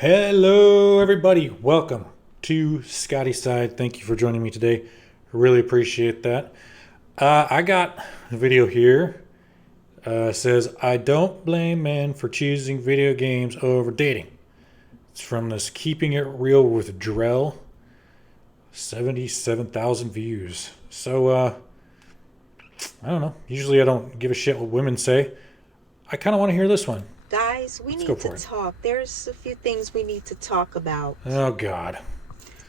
Hello, everybody. Welcome to Scotty's Side. Thank you for joining me today. Really appreciate that. I got a video here. Says, I don't blame men for choosing video games over dating. It's from this Keeping It Real with Drell. 77,000 views. So, I don't know. Usually I don't give a shit what women say. I kind of want to hear this one. Guys, we need to talk. There's a few things we need to talk about. Oh, God.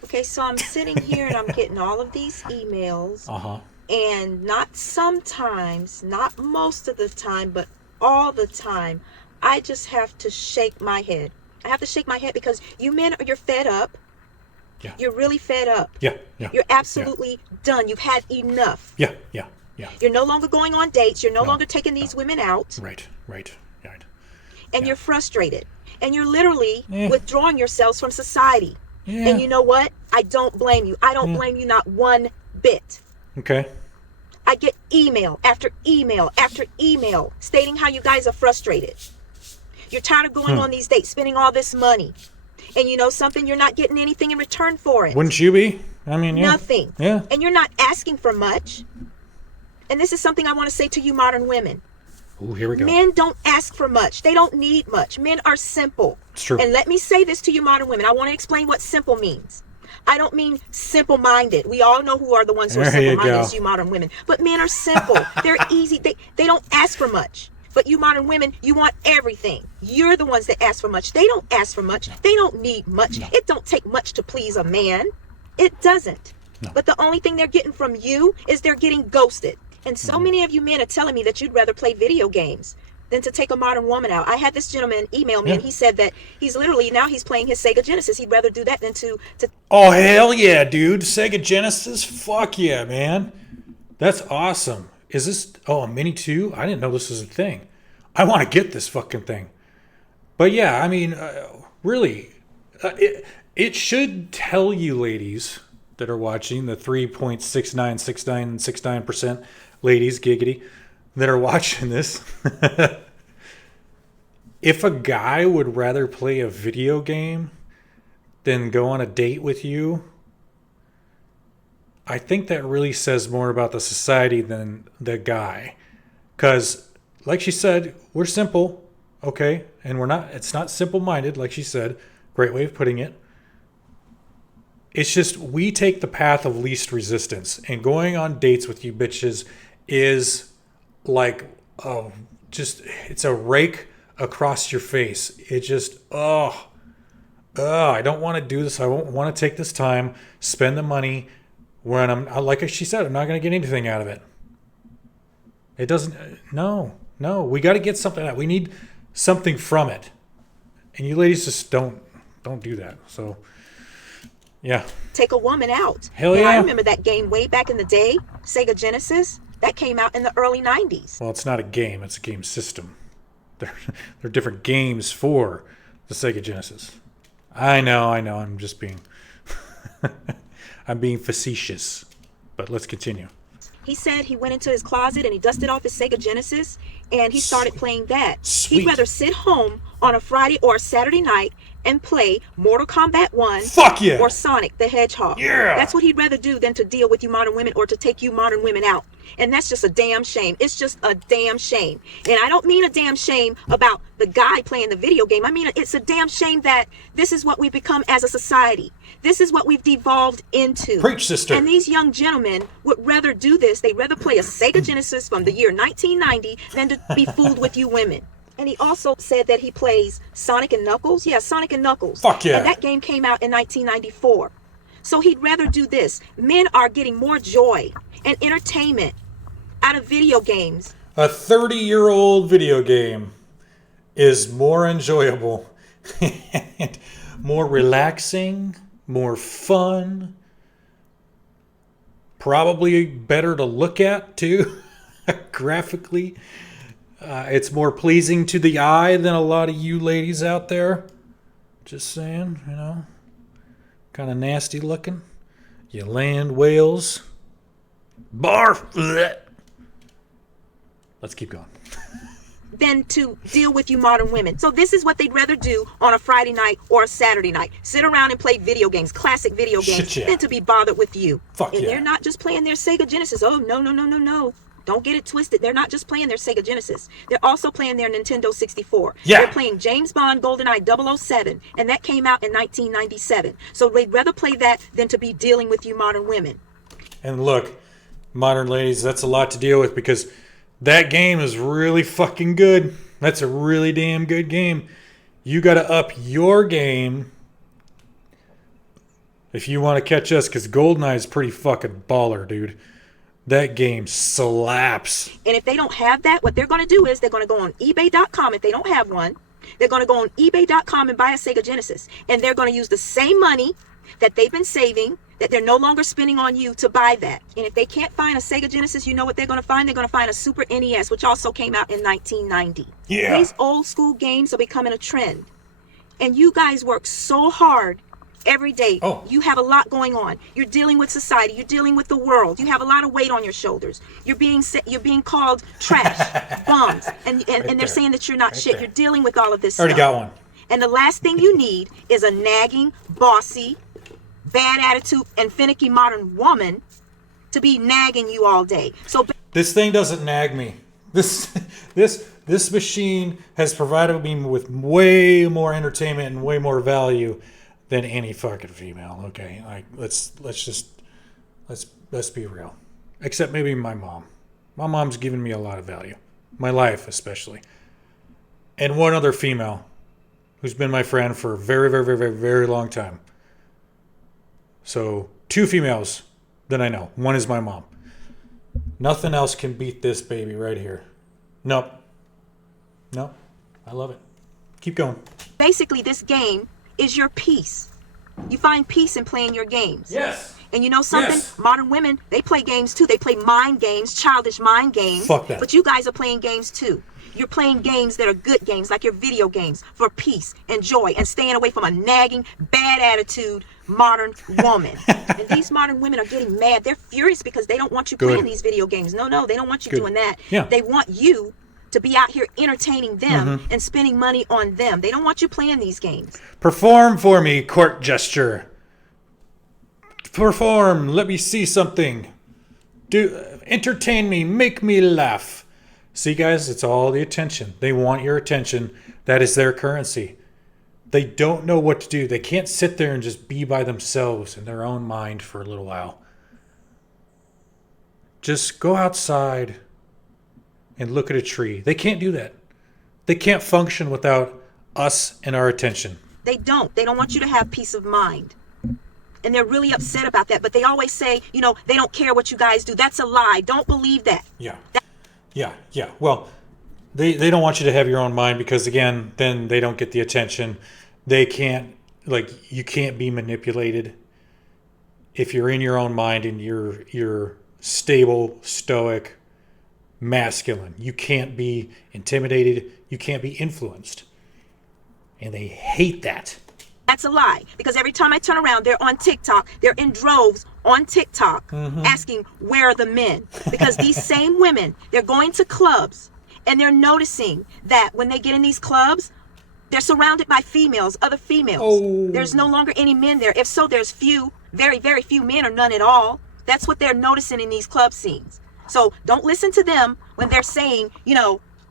Okay, so I'm sitting here and I'm getting all of these emails. And not sometimes, not most of the time, but all the time, I just have to shake my head. I have to shake my head because you men, you're fed up. Yeah. You're really fed up. Yeah. You're absolutely done. You've had enough. Yeah. You're no longer going on dates. You're no longer taking these women out. Right. And you're frustrated. And you're literally withdrawing yourselves from society. Yeah. And you know what? I don't blame you. I don't blame you not one bit. Okay. I get email after email after email stating how you guys are frustrated. You're tired of going on these dates, spending all this money. And you know something? You're not getting anything in return for it. Wouldn't you be? I mean, nothing. Yeah. And you're not asking for much. And this is something I want to say to you modern women. Ooh, here we go. Men don't ask for much. They don't need much. Men are simple. It's true. And let me say this to you modern women. I want to explain what simple means. I don't mean simple-minded. We all know who are the ones who are simple-minded, as you modern women. But men are simple. They're easy. They don't ask for much. But you modern women, you want everything. You're the ones that ask for much. They don't ask for much. They don't need much. No. It don't take much to please a man. It doesn't. No. But the only thing they're getting from you is they're getting ghosted. And so many of you men are telling me that you'd rather play video games than to take a modern woman out. I had this gentleman email me and he said that he's playing his Sega Genesis. He'd rather do that than to... Oh, hell yeah, dude. Sega Genesis? Fuck yeah, man. That's awesome. Is this... Oh, a Mini 2? I didn't know this was a thing. I want to get this fucking thing. But yeah, I mean, really, it should tell you ladies that are watching, the 3.696969% ladies, giggity, that are watching this. If a guy would rather play a video game than go on a date with you, I think that really says more about the society than the guy. Because, like she said, we're simple, okay? And it's not simple-minded, like she said. Great way of putting it. It's just we take the path of least resistance. And going on dates with you bitches is like, it's a rake across your face. It just, I don't want to do this. I won't want to take this time, spend the money when like she said, I'm not going to get anything out of it. It doesn't, no, we got to get something out. We need something from it. And you ladies just don't do that. So, yeah. Take a woman out. Hell yeah. I remember that game way back in the day, Sega Genesis. That came out in the early 90s. Well, it's not a game. It's a game system. There are different games for the Sega Genesis. I know. I'm just being... I'm being facetious. But let's continue. He said he went into his closet and he dusted off his Sega Genesis and he started playing that. Sweet. He'd rather sit home on a Friday or a Saturday night and play Mortal Kombat 1 Fuck yeah. or Sonic the Hedgehog. Yeah. That's what he'd rather do than to deal with you modern women or to take you modern women out. And that's just a damn shame. It's just a damn shame. And I don't mean a damn shame about the guy playing the video game. I mean, it's a damn shame that this is what we've become as a society. This is what we've devolved into. Preach, sister. And these young gentlemen would rather do this. They'd rather play a Sega Genesis from the year 1990 than to be fooled with you women. And he also said that he plays Sonic and Knuckles. Yeah, Sonic and Knuckles. Fuck yeah. And that game came out in 1994. So he'd rather do this. Men are getting more joy and entertainment out of video games. A 30-year-old video game is more enjoyable and more relaxing, more fun, probably better to look at too, graphically. It's more pleasing to the eye than a lot of you ladies out there. Just saying, kind of nasty looking. You land whales. Barf. Let's keep going. than to deal with you modern women. So this is what they'd rather do on a Friday night or a Saturday night. Sit around and play video games, classic video games, than to be bothered with you. And they're not just playing their Sega Genesis. Oh, no, no, no, no, no. Don't get it twisted. They're not just playing their Sega Genesis. They're also playing their Nintendo 64. Yeah. They're playing James Bond GoldenEye 007, and that came out in 1997. So they'd rather play that than to be dealing with you modern women. And look, modern ladies, that's a lot to deal with because that game is really fucking good. That's a really damn good game. You got to up your game if you want to catch us, because GoldenEye is pretty fucking baller, dude. That game slaps. And if they don't have that, what they're going to do is they're going to go on eBay.com if they don't have one. They're going to go on eBay.com and buy a Sega Genesis. And they're going to use the same money that they've been saving, that they're no longer spending on you, to buy that. And if they can't find a Sega Genesis, you know what they're going to find? They're going to find a Super NES, which also came out in 1990. Yeah. These old school games are becoming a trend. And you guys work so hard every day. Oh. You have a lot going on. You're dealing with society. You're dealing with the world. You have a lot of weight on your shoulders. You're being called trash, bums, and they're saying that you're not shit. You're dealing with all of this Already stuff. got one. And the last thing you need is a nagging, bossy, bad attitude, and finicky modern woman to be nagging you all day. So this thing doesn't nag me. This machine has provided me with way more entertainment and way more value than any fucking female. Okay, like let's be real. Except maybe my mom. My mom's given me a lot of value. My life especially. And one other female who's been my friend for a very, very, very, very, very long time. So 2 females that I know. One is my mom. Nothing else can beat this baby right here. Nope. I love it. Keep going. Basically, this game is your peace. You find peace in playing your games. Yes. And you know something? Yes. Modern women, they play games too. They play mind games, childish mind games. Fuck that. But you guys are playing games too. You're playing games that are good games, like your video games, for peace and joy and staying away from a nagging, bad attitude modern woman. And these modern women are getting mad. They're furious because they don't want you playing these video games. No, they don't want you doing that. Yeah. They want you to be out here entertaining them and spending money on them. They don't want you playing these games. Perform for me, court gesture. Perform. Let me see something. Entertain me. Make me laugh. See, guys, it's all the attention. They want your attention. That is their currency. They don't know what to do. They can't sit there and just be by themselves in their own mind for a little while. Just go outside and look at a tree. They can't do that. They can't function without us and our attention. They don't. They don't want you to have peace of mind. And they're really upset about that. But they always say, they don't care what you guys do. That's a lie. Don't believe that. Yeah. Well, they don't want you to have your own mind because, again, then they don't get the attention. They can't, you can't be manipulated. If you're in your own mind and you're stable, stoic, masculine, you can't be intimidated. You can't be influenced. And they hate that. That's a lie. Because every time I turn around, they're on TikTok. They're in droves on TikTok asking, where are the men? Because these same women, they're going to clubs and they're noticing that when they get in these clubs, they're surrounded by females, other females. Oh. There's no longer any men there. If so, there's few, very, very few men or none at all. That's what they're noticing in these club scenes. So don't listen to them when they're saying,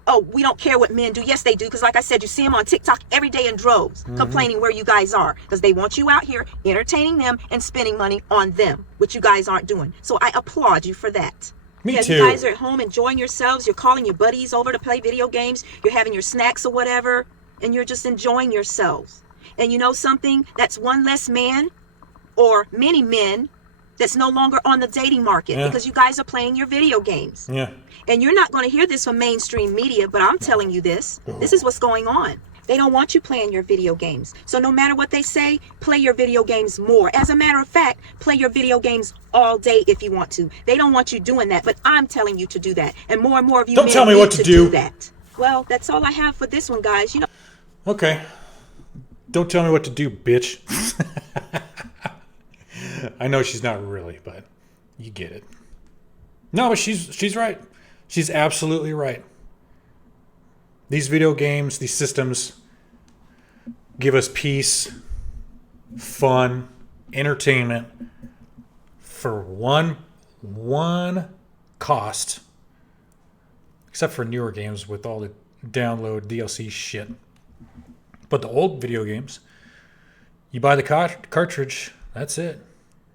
oh, we don't care what men do. Yes, they do. Because like I said, you see them on TikTok every day in droves complaining where you guys are. Because they want you out here entertaining them and spending money on them, which you guys aren't doing. So I applaud you for that. Me too. You guys are at home enjoying yourselves. You're calling your buddies over to play video games. You're having your snacks or whatever. And you're just enjoying yourselves. And you know something? That's one less man or many men that's no longer on the dating market because you guys are playing your video games. Yeah. And you're not going to hear this from mainstream media, but I'm telling you this. This is what's going on. They don't want you playing your video games. So no matter what they say, play your video games more. As a matter of fact, play your video games all day if you want to. They don't want you doing that, but I'm telling you to do that. And more of you don't tell me what to do that. Well, that's all I have for this one, guys. Okay. Don't tell me what to do, bitch. I know she's not really, but you get it. No, but she's right. She's absolutely right. These video games, these systems give us peace, fun, entertainment for one cost, except for newer games with all the download DLC shit. But the old video games, you buy the cartridge, that's it.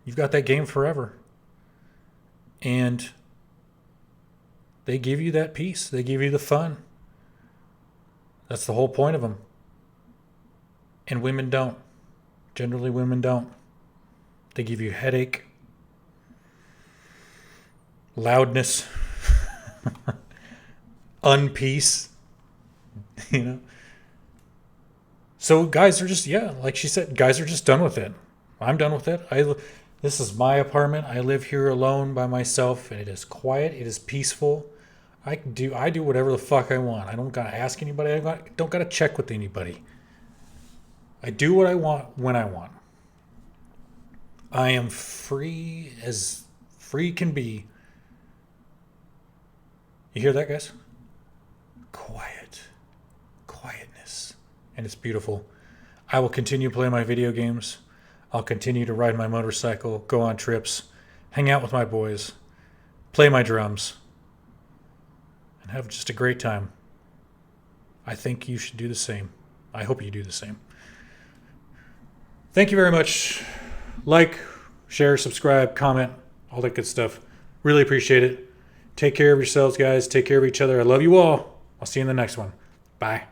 You've got that game forever. And they give you that peace. They give you the fun. That's the whole point of them. And women don't. Generally, women don't. They give you headache, loudness, unpeace, you know. So guys are just, like she said, guys are just done with it. I'm done with it. This is my apartment. I live here alone by myself, and it is quiet. It is peaceful. I do whatever the fuck I want. I don't gotta ask anybody. I don't gotta check with anybody. I do what I want when I want. I am free as free can be. You hear that, guys? Quietness. And it's beautiful. I will continue playing my video games. I'll continue to ride my motorcycle, go on trips, hang out with my boys, play my drums, and have just a great time. I think you should do the same. I hope you do the same. Thank you very much. Like, share, subscribe, comment, all that good stuff. Really appreciate it. Take care of yourselves, guys. Take care of each other. I love you all. I'll see you in the next one. Bye.